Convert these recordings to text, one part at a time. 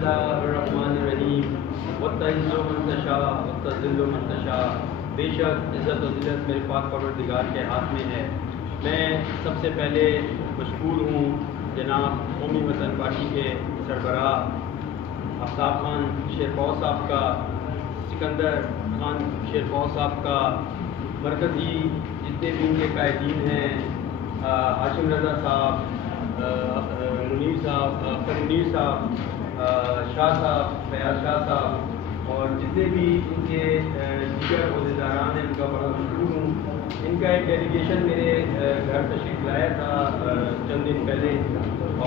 बिस्मिल्लाहिर्रहमानिर्रहीम वतइज़्ज़ु मन तशा वतज़िल्लु मन तशा। बेशक इज़्ज़त व ज़िल्लत मेरे पाक परवरदिगार के हाथ में है। मैं सबसे पहले मशकूर हूँ जनाब कौमी वतन पार्टी के सरबराह आफ्ताब खान शेरपौर साहब का, सिकंदर खान शेरपौर साहब का, मरकज़ी जितने भी उनके कायदीन हैं, हाशिम रज़ा साहब, मुनीर साहब, मुनीर साहब, शाह साहब, फयाज शाह साहब और जितने भी इनके दीगर अहदेदारान हैं, उनका बड़ा मशहूर हूँ। इनका एक डेलीगेशन मेरे घर तशरीफ़ लाया था चंद दिन पहले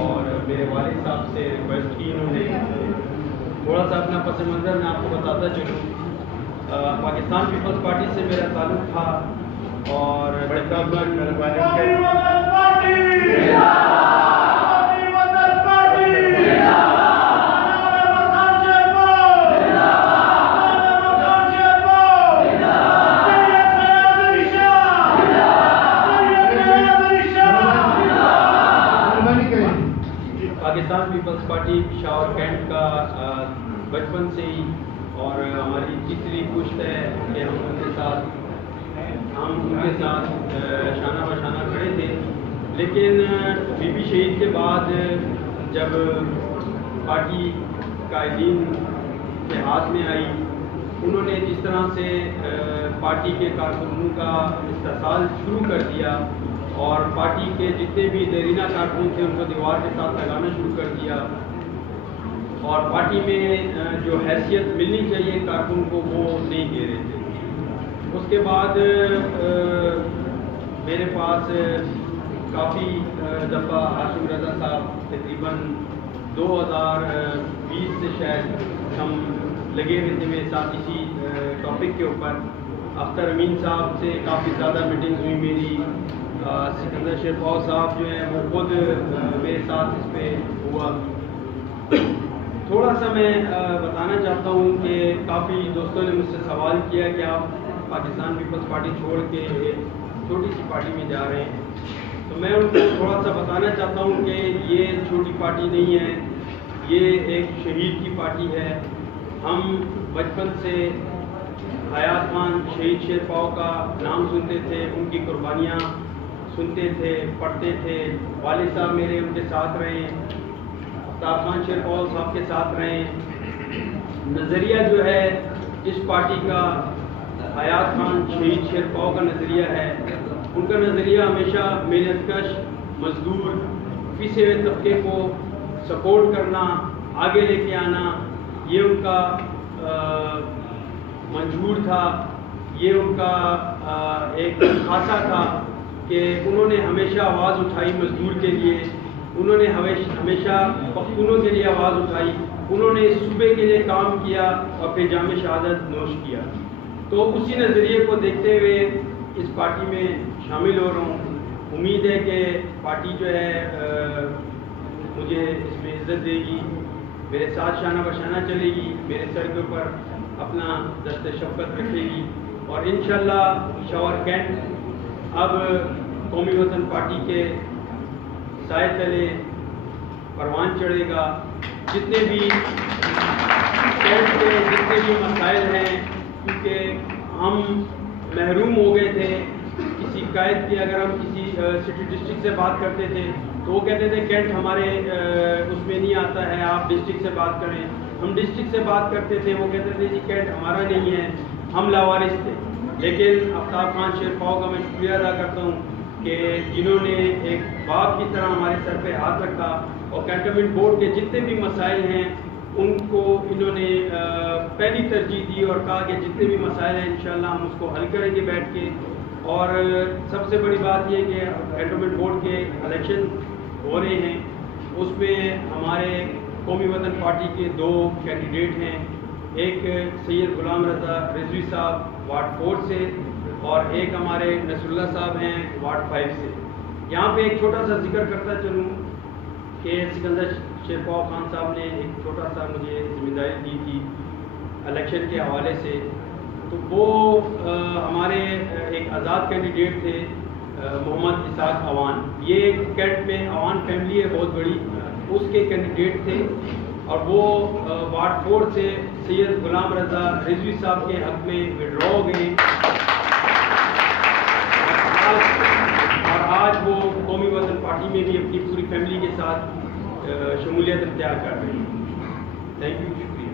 और मेरे वालिद साहब से रिक्वेस्ट की इन्होंने। थोड़ा सा अपना पस मंज़र मैं आपको बताता चलूँ। पाकिस्तान पीपल्स पार्टी से मेरा ताल्लुक़ था और पाकिस्तान पीपल्स पार्टी पेशावर कैंट का बचपन से ही और हमारी तीसरी पुश्त है कि हम उनके साथ शाना बशाना खड़े थे। लेकिन बीबी शहीद के बाद जब पार्टी कायदीन के हाथ में आई, उन्होंने जिस तरह से पार्टी के कारकुनों का इस्तेसाल शुरू कर दिया और पार्टी के जितने भी देरीना कारकुन थे उनको दीवार के साथ लगाना शुरू कर दिया और पार्टी में जो हैसियत मिलनी चाहिए कारकुन को वो नहीं दे रहे थे। उसके बाद मेरे पास काफ़ी दफ़ा हाशिम रज़ा साहब तकरीबन 2020 से शायद हम लगे हुए थे मेरे साथ इसी टॉपिक के ऊपर। अख्तर अमीन साहब से काफ़ी ज़्यादा मीटिंग्स हुई मेरी। सिकंदर शेरपौर साहब जो हैं वो खुद मेरे साथ इस पर हुआ। थोड़ा सा मैं बताना चाहता हूँ कि काफ़ी दोस्तों ने मुझसे सवाल किया कि आप पाकिस्तान पीपल्स पार्टी छोड़ के एक छोटी सी पार्टी में जा रहे हैं, तो मैं उनको थोड़ा सा बताना चाहता हूँ कि ये छोटी पार्टी नहीं है, ये एक शहीद की पार्टी है। हम बचपन से हयात खान शहीद शेरपौर का नाम सुनते थे, उनकी कुर्बानियाँ सुनते थे, पढ़ते थे। वालिद साहब मेरे उनके साथ रहे, आफ्ताब खान शेरपौर साहब के साथ रहे। नज़रिया जो है इस पार्टी का हयात खान शहीद शेरपौर का नज़रिया है। उनका नज़रिया हमेशा मेहनतकश मजदूर पिसे हुए तबके को सपोर्ट करना, आगे लेके आना, ये उनका मंशूर था, ये उनका एक खासा था कि उन्होंने हमेशा आवाज़ उठाई मजदूर के लिए, उन्होंने हमेशा पख्तूनों के लिए आवाज़ उठाई, उन्होंने सूबे के लिए काम किया और फिर जामे शहादत नोश किया। तो उसी नज़रिए को देखते हुए इस पार्टी में शामिल हो रहा हूँ। उम्मीद है कि पार्टी जो है मुझे इसमें इज़्ज़त देगी, मेरे साथ शाना बशाना चलेगी, मेरे सर के ऊपर अपना दस्त शफ़क़त रखेगी और इंशाअल्लाह पेशावर कैंट अब कौमी वतन पार्टी के साए तले परवान चढ़ेगा। जितने भी कैंट के जितने भी मसाइल हैं, क्योंकि हम महरूम हो गए थे किसी कायद की, अगर हम किसी सिटी डिस्ट्रिक्ट से बात करते थे तो वो कहते थे कैंट हमारे उसमें नहीं आता है, आप डिस्ट्रिक्ट से बात करें। हम डिस्ट्रिक्ट से बात करते थे, वो कहते थे जी कैंट हमारा नहीं है, हम लावारिस थे। लेकिन आफ्ताब खान शेरपौर का मैं शुक्रिया अदा करता हूँ कि जिन्होंने एक बाप की तरह हमारे सर पे हाथ रखा और कैंटोनमेंट बोर्ड के जितने भी मसाइल हैं उनको इन्होंने पहली तरजीह दी और कहा कि जितने भी मसाइल हैं इंशाअल्लाह हम उसको हल करेंगे बैठ के। और सबसे बड़ी बात यह कि कैंटोनमेंट बोर्ड के इलेक्शन हो रहे हैं, उसमें हमारे कौमी वतन पार्टी के 2 कैंडिडेट हैं, एक सैयद गुलाम रज़ा रिजवी साहब वार्ड 4 से और एक हमारे नसरुल्लाह साहब हैं वार्ड 5 से। यहाँ पे एक छोटा सा जिक्र करता चलूँ कि सिकंदर शेरपौर खान साहब ने एक छोटा सा मुझे जिम्मेदारी दी थी इलेक्शन के हवाले से। तो वो हमारे एक आज़ाद कैंडिडेट थे मोहम्मद इसाक अवान, ये कैंट में अवान फैमिली है बहुत बड़ी, उसके कैंडिडेट थे। اور وہ وارڈ 4 سے سید غلام رضا رضوی صاحب کے حق میں وڈرا ہو گئے اور آج وہ قومی وطن پارٹی میں بھی اپنی پوری فیملی کے ساتھ شمولیت اختیار کر رہے ہیں. تھینک یو، شکریہ.